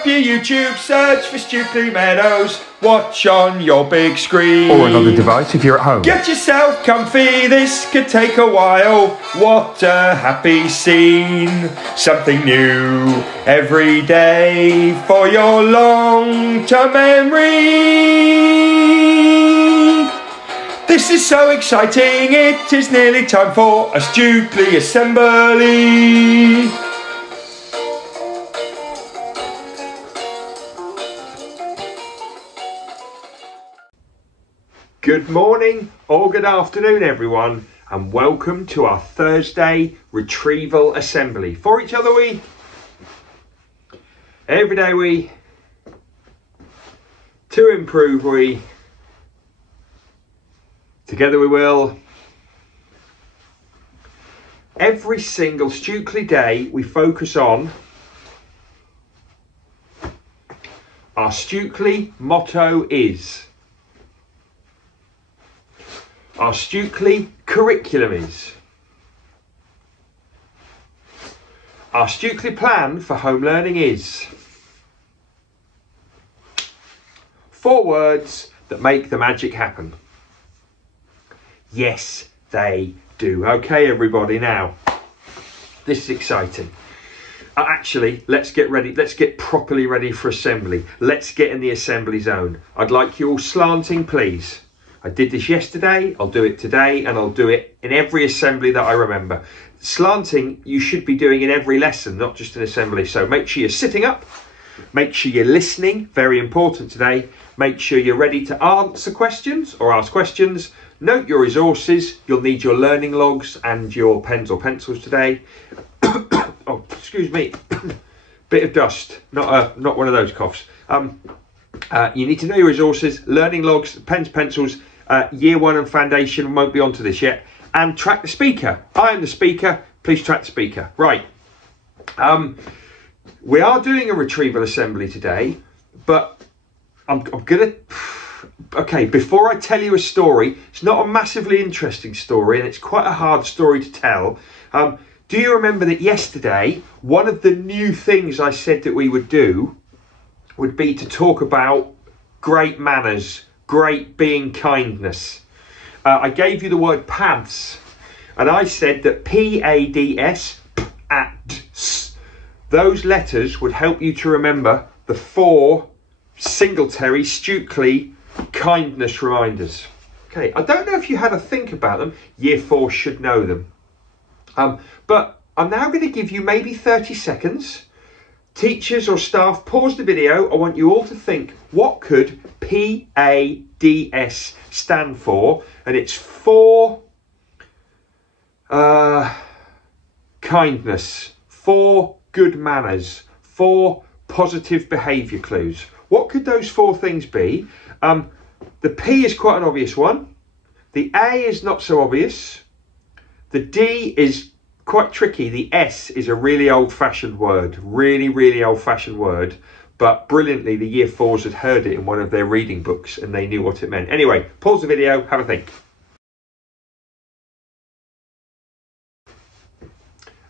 up your YouTube, search for Stukeley Meadows, watch on your big screen. Or another device if you're at home. Get yourself comfy, this could take a while. What a happy scene. Something new every day for your long-term memory. This is so exciting, it is nearly time for a Stukeley assembly. Good morning or good afternoon everyone, and welcome to our Thursday retrieval assembly. For each other we, every day we, to improve we, together we will. Every single Stukeley day we focus on our Stukeley motto is. Our Stukeley curriculum is. Our Stukeley plan for home learning is. 4 words that make the magic happen. Yes, they do. Okay, everybody, now, this is exciting. Actually, let's get ready. Let's get properly ready for assembly. Let's get in the assembly zone. I'd like you all slanting, please. I did this yesterday, I'll do it today, and I'll do it in every assembly that I remember. Slanting, you should be doing in every lesson, not just in assembly. So make sure you're sitting up, make sure you're listening, very important today. Make sure you're ready to answer questions or ask questions. Note your resources, you'll need your learning logs and your pens or pencils today. Oh, excuse me, bit of dust, not one of those coughs. You need to know your resources, learning logs, pens, pencils. Year 1 and foundation won't be onto this yet. And track the speaker. I am the speaker. Please track the speaker. Right. We are doing a retrieval assembly today, but I'm gonna. Okay, before I tell you a story, it's not a massively interesting story, and it's quite a hard story to tell. Do you remember that yesterday, one of the new things I said that we would do would be to talk about great manners, great being kindness. I gave you the word pads, and I said that P-A-D-S, PADS, those letters would help you to remember the 4 Singletary Stukeley kindness reminders. Okay, I don't know if you had a think about them. Year 4 should know them. But I'm now going to give you maybe 30 seconds. Teachers or staff, pause the video. I want you all to think, what could P-A-D-S stand for? And it's 4 kindness, 4 good manners, 4 positive behaviour clues. What could those 4 things be? The P is quite an obvious one. The A is not so obvious. The D is quite tricky. The S is a really old-fashioned word, really old-fashioned word, but brilliantly the year 4s had heard it in one of their reading books and they knew what it meant. Anyway, pause the video, have a think.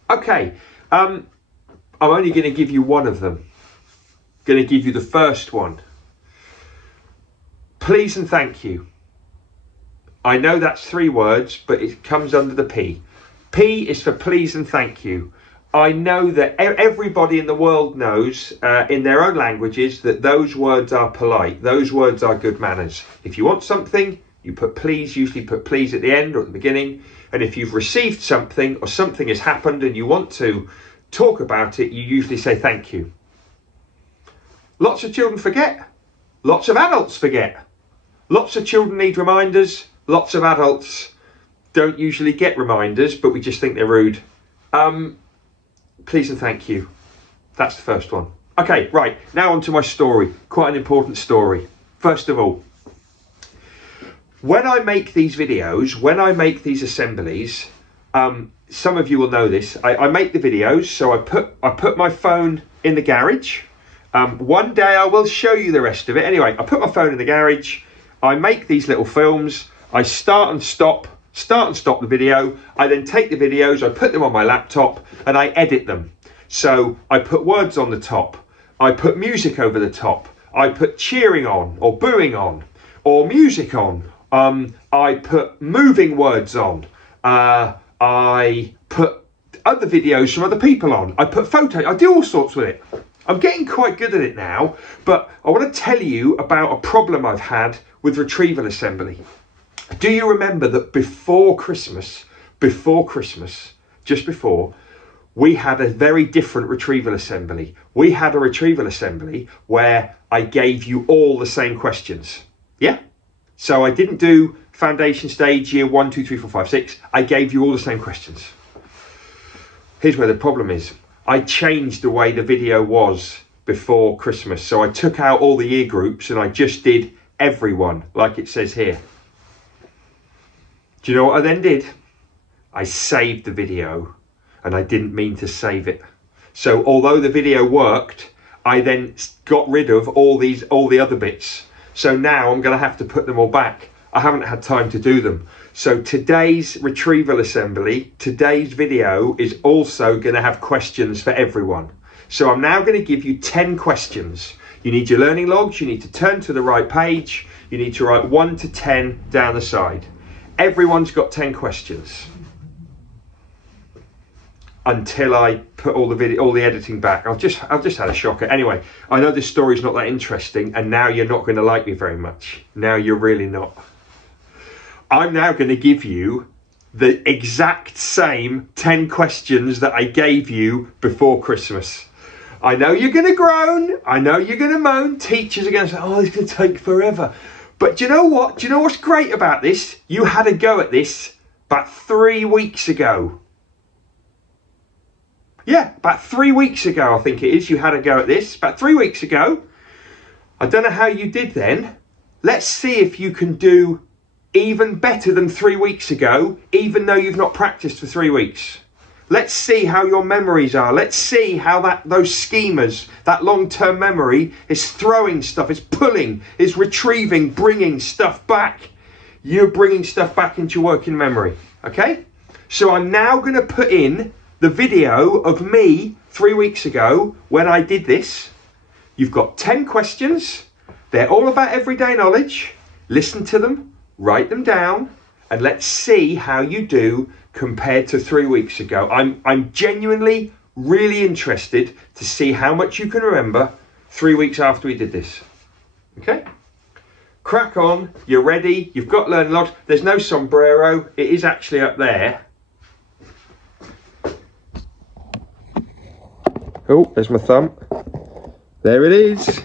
Okay, I'm only going to give you one of them. I'm going to give you the first one. Please and thank you. I know that's 3 words, but it comes under the P. P is for please and thank you. I know that everybody in the world knows in their own languages that those words are polite. Those words are good manners. If you want something, you put please, usually put please at the end or at the beginning. And if you've received something or something has happened and you want to talk about it, you usually say thank you. Lots of children forget. Lots of adults forget. Lots of children need reminders. Lots of adults don't usually get reminders, but we just think they're rude. Please and thank you. That's the first one. Okay, right, now on to my story. Quite an important story. First of all, when I make these videos, when I make these assemblies, some of you will know this. I make the videos, so I put my phone in the garage. One day I will show you the rest of it. Anyway, I put my phone in the garage. I make these little films. I start and stop the video. I then take the videos, I put them on my laptop and I edit them. So I put words on the top. I put music over the top. I put cheering on or booing on or music on. I put moving words on. I put other videos from other people on. I put photos. I do all sorts with it. I'm getting quite good at it now, but I want to tell you about a problem I've had with retrieval assembly. Do you remember that before Christmas, just before, we had a very different retrieval assembly. We had a retrieval assembly where I gave you all the same questions. Yeah? So I didn't do foundation stage, year 1, 2, 3, 4, 5, 6. I gave you all the same questions. Here's where the problem is. I changed the way the video was before Christmas. So I took out all the year groups and I just did everyone, like it says here. Do you know what I then did? I saved the video and I didn't mean to save it. So although the video worked, I then got rid of all the other bits. So now I'm going to have to put them all back. I haven't had time to do them. So today's retrieval assembly, today's video is also going to have questions for everyone. So I'm now going to give you 10 questions. You need your learning logs, you need to turn to the right page, you need to write 1 to 10 down the side. Everyone's got 10 questions. Until I put all the editing back. I've just had a shocker. Anyway, I know this story's not that interesting and now you're not going to like me very much. Now you're really not. I'm now going to give you the exact same 10 questions that I gave you before Christmas. I know you're going to groan. I know you're going to moan. Teachers are going to say, oh, it's going to take forever. But do you know what? Do you know what's great about this? You had a go at this about 3 weeks ago. Yeah, about 3 weeks ago, I think it is. You had a go at this about 3 weeks ago. I don't know how you did then. Let's see if you can do even better than 3 weeks ago, even though you've not practiced for 3 weeks. Let's see how your memories are. Let's see how those schemas, that long-term memory is throwing stuff, is pulling, is retrieving, bringing stuff back. You're bringing stuff back into your working memory, okay? So I'm now going to put in the video of me 3 weeks ago when I did this. You've got 10 questions. They're all about everyday knowledge. Listen to them, write them down, and let's see how you do compared to 3 weeks ago. I'm genuinely really interested to see how much you can remember 3 weeks after we did this. Okay? Crack on, you're ready, you've got learning logs. There's no sombrero, it is actually up there. Oh, there's my thumb. There it is.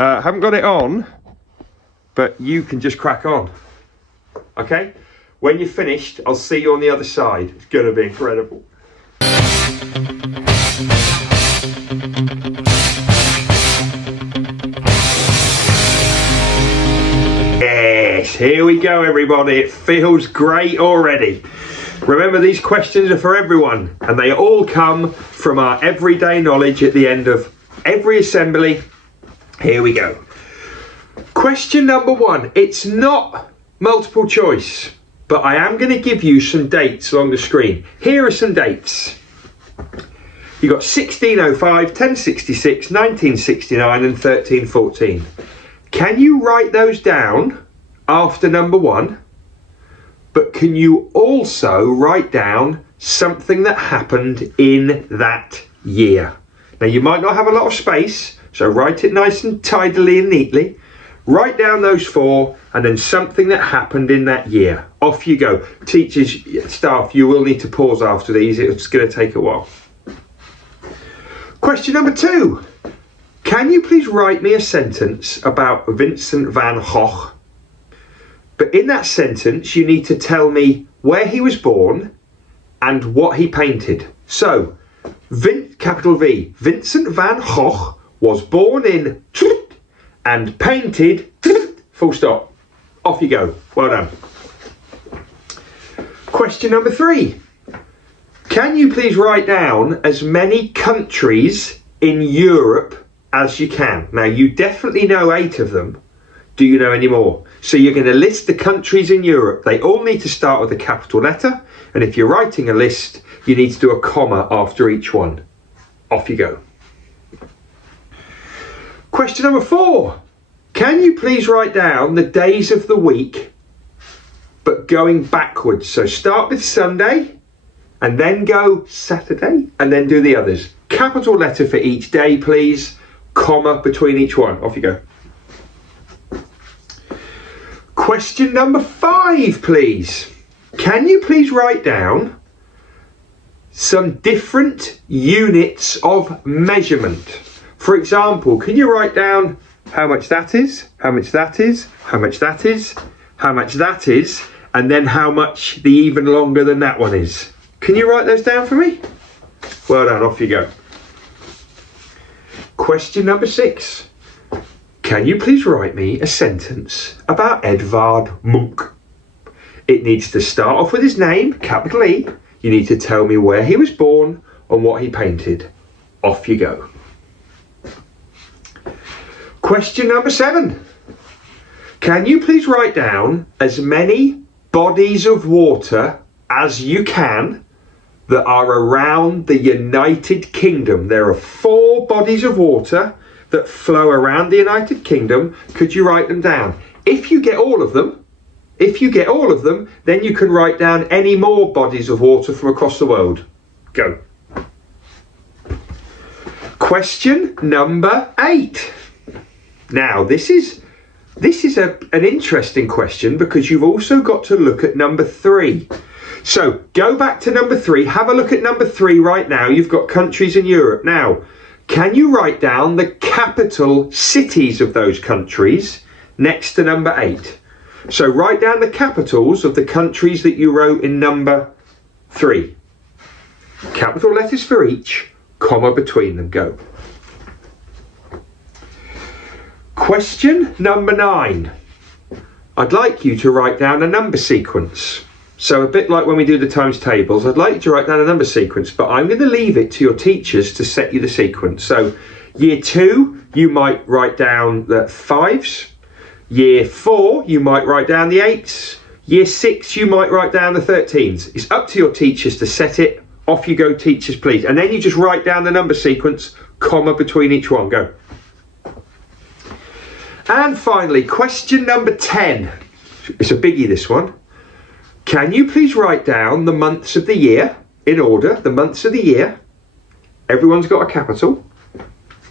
I haven't got it on, but you can just crack on. Okay? When you're finished, I'll see you on the other side. It's going to be incredible. Yes, here we go, everybody. It feels great already. Remember, these questions are for everyone, and they all come from our everyday knowledge at the end of every assembly. Here we go. Question number 1. It's not multiple choice, but I am going to give you some dates along the screen. Here are some dates. You've got 1605, 1066, 1969 and 1314. Can you write those down after number 1? But can you also write down something that happened in that year? Now, you might not have a lot of space, so write it nice and tidily and neatly. Write down those 4 and then something that happened in that year. Off you go. Teachers, staff, you will need to pause after these. It's going to take a while. Question number 2. Can you please write me a sentence about Vincent van Gogh? But in that sentence, you need to tell me where he was born and what he painted. So, capital V, Vincent van Gogh was born in and painted full stop. Off you go. Well done. Question number 3. Can you please write down as many countries in Europe as you can? Now, you definitely know 8 of them. Do you know any more? So you're going to list the countries in Europe. They all need to start with a capital letter. And if you're writing a list, you need to do a comma after each one. Off you go. Question number 4. Can you please write down the days of the week, but going backwards? So start with Sunday, and then go Saturday, and then do the others. Capital letter for each day, please. Comma between each one. Off you go. Question number 5, please. Can you please write down some different units of measurement? For example, can you write down how much that is, how much that is, how much that is, how much that is, and then how much the even longer than that one is? Can you write those down for me? Well done, off you go. Question number 6. Can you please write me a sentence about Edvard Munch? It needs to start off with his name, capital E. You need to tell me where he was born and what he painted. Off you go. Question number 7. Can you please write down as many bodies of water as you can that are around the United Kingdom? There are 4 bodies of water that flow around the United Kingdom. Could you write them down? If you get all of them, then you can write down any more bodies of water from across the world. Go. Question number 8. Now, this is an interesting question because you've also got to look at number 3. So go back to number 3. Have a look at number 3 right now. You've got countries in Europe. Now, can you write down the capital cities of those countries next to number 8? So write down the capitals of the countries that you wrote in number 3. Capital letters for each, comma between them. Go. Question number 9. I'd like you to write down a number sequence. So a bit like when we do the times tables, I'd like you to write down a number sequence, but I'm going to leave it to your teachers to set you the sequence. So year 2, you might write down the 5s. Year 4, you might write down the 8s. Year 6, you might write down the 13s. It's up to your teachers to set it. Off you go, teachers, please. And then you just write down the number sequence, comma between each one. Go. And finally, question number 10. It's a biggie, this one. Can you please write down the months of the year in order? The months of the year. Everyone's got a capital.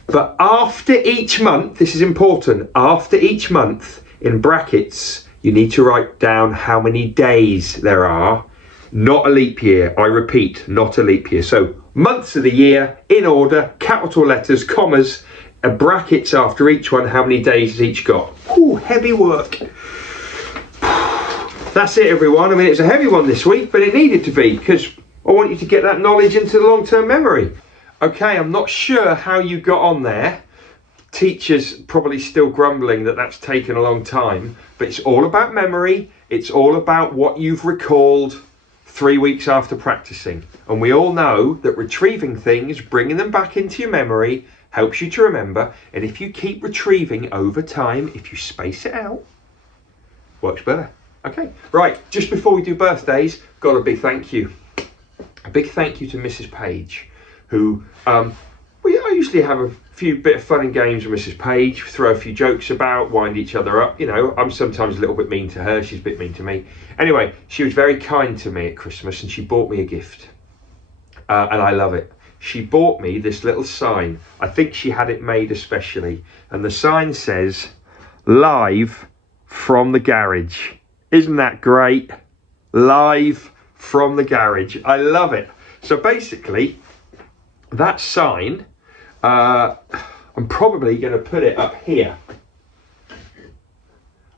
But after each month, this is important, after each month, in brackets, you need to write down how many days there are. Not a leap year. I repeat, not a leap year. So months of the year in order, capital letters, commas, brackets after each one, how many days has each got. Ooh, heavy work. That's it, everyone. I mean, it's a heavy one this week, but it needed to be because I want you to get that knowledge into the long-term memory. Okay, I'm not sure how you got on there. Teachers probably still grumbling that that's taken a long time, but it's all about memory. It's all about what you've recalled 3 weeks after practicing. And we all know that retrieving things, bringing them back into your memory, helps you to remember. And if you keep retrieving over time, if you space it out, works better. Okay, right, just before we do birthdays, got a big thank you. A big thank you to Mrs. Page, who, I usually have a few bit of fun and games with Mrs. Page, throw a few jokes about, wind each other up. You know, I'm sometimes a little bit mean to her, she's a bit mean to me. Anyway, she was very kind to me at Christmas and she bought me a gift. And I love it. She bought me this little sign. I think she had it made especially. And the sign says, "Live from the garage." Isn't that great? Live from the garage. I love it. So basically, that sign, I'm probably going to put it up here.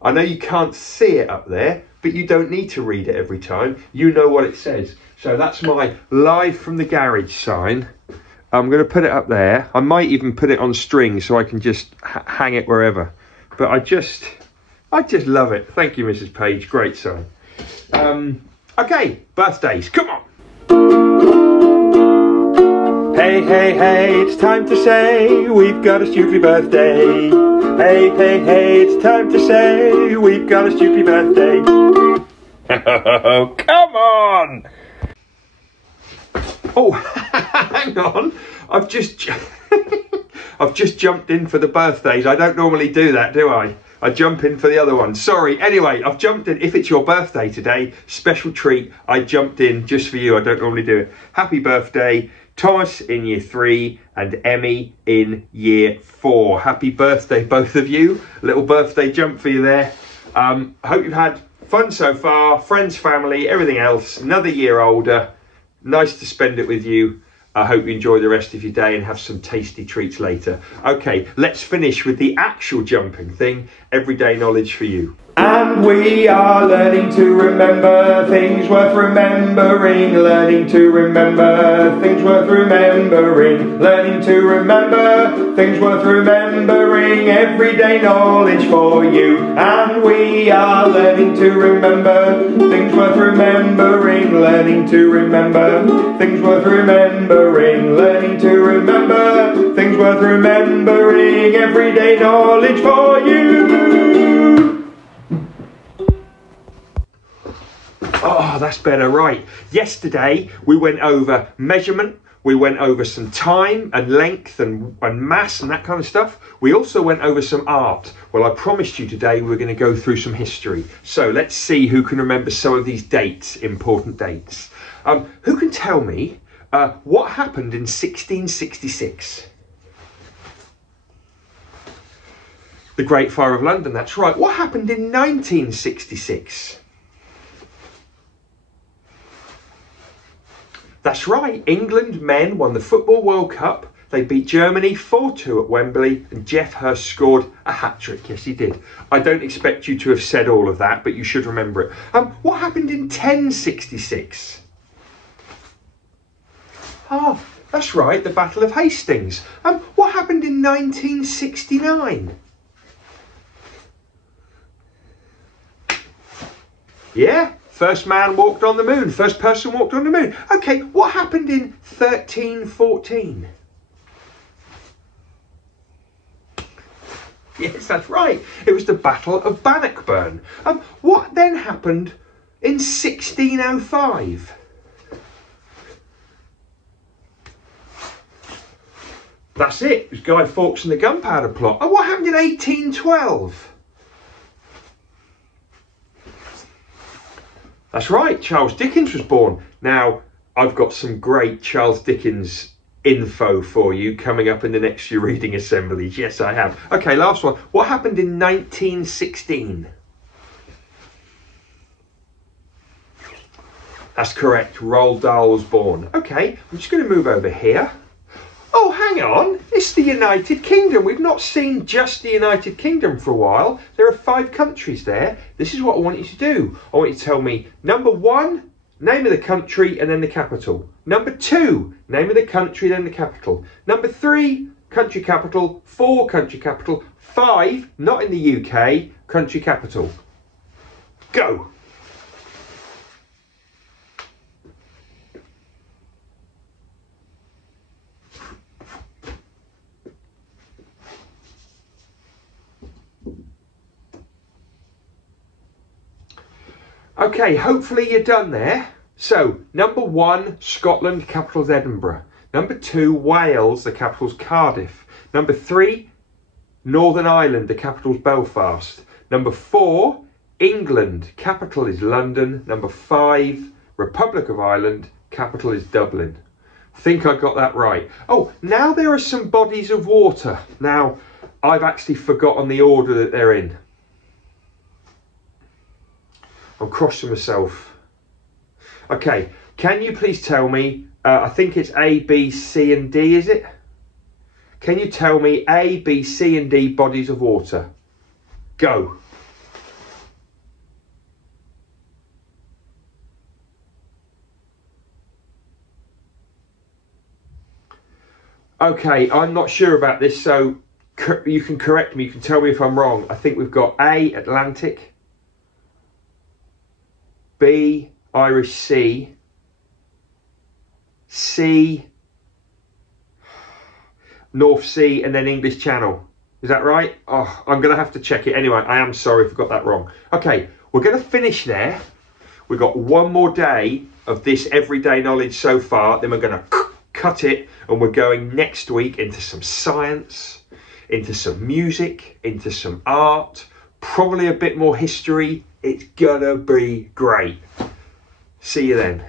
I know you can't see it up there, but you don't need to read it every time. You know what it says. So that's my Live from the Garage sign. I'm going to put it up there. I might even put it on string so I can just hang it wherever. But I just love it. Thank you, Mrs. Page. Great sign. Okay, birthdays. Come on. Hey, hey, hey, it's time to say we've got a Stukeley birthday. Hey, hey, hey, it's time to say we've got a Stukeley birthday. Oh, come on. Oh, hang on. I've just jumped in for the birthdays. I don't normally do that, do I? I jump in for the other one. Sorry. Anyway, I've jumped in. If it's your birthday today, special treat. I jumped in just for you. I don't normally do it. Happy birthday, Thomas in year 3 and Emmy in year 4. Happy birthday, both of you. A little birthday jump for you there. I hope you've had fun so far. Friends, family, everything else. Another year older. Nice to spend it with you. I hope you enjoy the rest of your day and have some tasty treats later. Okay, let's finish with the actual jumping thing. Everyday knowledge for you. And we are learning to remember things worth remembering. Learning to remember things worth remembering. Learning to remember things worth remembering. Everyday knowledge for you. And we are learning to remember things worth remembering. Learning to remember things worth remembering. Learning to remember things worth remembering. Everyday knowledge for you. Oh, that's better, right. Yesterday, we went over measurement, we went over some time and length and mass and that kind of stuff. We also went over some art. Well, I promised you today we're going to go through some history. So let's see who can remember some of these dates, important dates. Who can tell me what happened in 1666? The Great Fire of London, that's right. What happened in 1966? That's right, England men won the Football World Cup. They beat Germany 4-2 at Wembley and Geoff Hurst scored a hat-trick. Yes, he did. I don't expect you to have said all of that, but you should remember it. What happened in 1066? Oh, that's right, the Battle of Hastings. What happened in 1969? Yeah. First man walked on the moon. First person walked on the moon. Okay, what happened in 1314? Yes, that's right. It was the Battle of Bannockburn. What then happened in 1605? That's it. It was Guy Fawkes and the Gunpowder Plot. And what happened in 1812? That's right, Charles Dickens was born. Now, I've got some great Charles Dickens info for you coming up in the next few reading assemblies. Yes, I have. Okay, last one. What happened in 1916? That's correct, Roald Dahl was born. Okay, I'm just going to move over here. Oh, hang on, it's the United Kingdom. We've not seen just the United Kingdom for a while. There are 5 countries there. This is what I want you to do. I want you to tell me, number 1, name of the country and then the capital. Number 2, name of the country, then the capital. Number 3, country capital. 4, country capital. 5, not in the UK, country capital. Go. Okay, hopefully you're done there. So, number 1, Scotland, capital's Edinburgh. Number 2, Wales, the capital's Cardiff. Number 3, Northern Ireland, the capital's Belfast. Number 4, England, capital is London. Number 5, Republic of Ireland, capital is Dublin. I think I got that right. Oh, now there are some bodies of water. Now, I've actually forgotten the order that they're in. I'm crossing myself. Okay, can you please tell me, I think it's A, B, C and D, is it? Can you tell me A, B, C and D bodies of water? Go. Okay, I'm not sure about this, so you can correct me, you can tell me if I'm wrong. I think we've got A, Atlantic, B, Irish Sea, C, North Sea, and then English Channel. Is that right? Oh, I'm going to have to check it. Anyway, I am sorry if I got that wrong. Okay, we're going to finish there. We've got one more day of this everyday knowledge so far. Then we're going to cut it, and we're going next week into some science, into some music, into some art, probably a bit more history. It's gonna be great. See you then.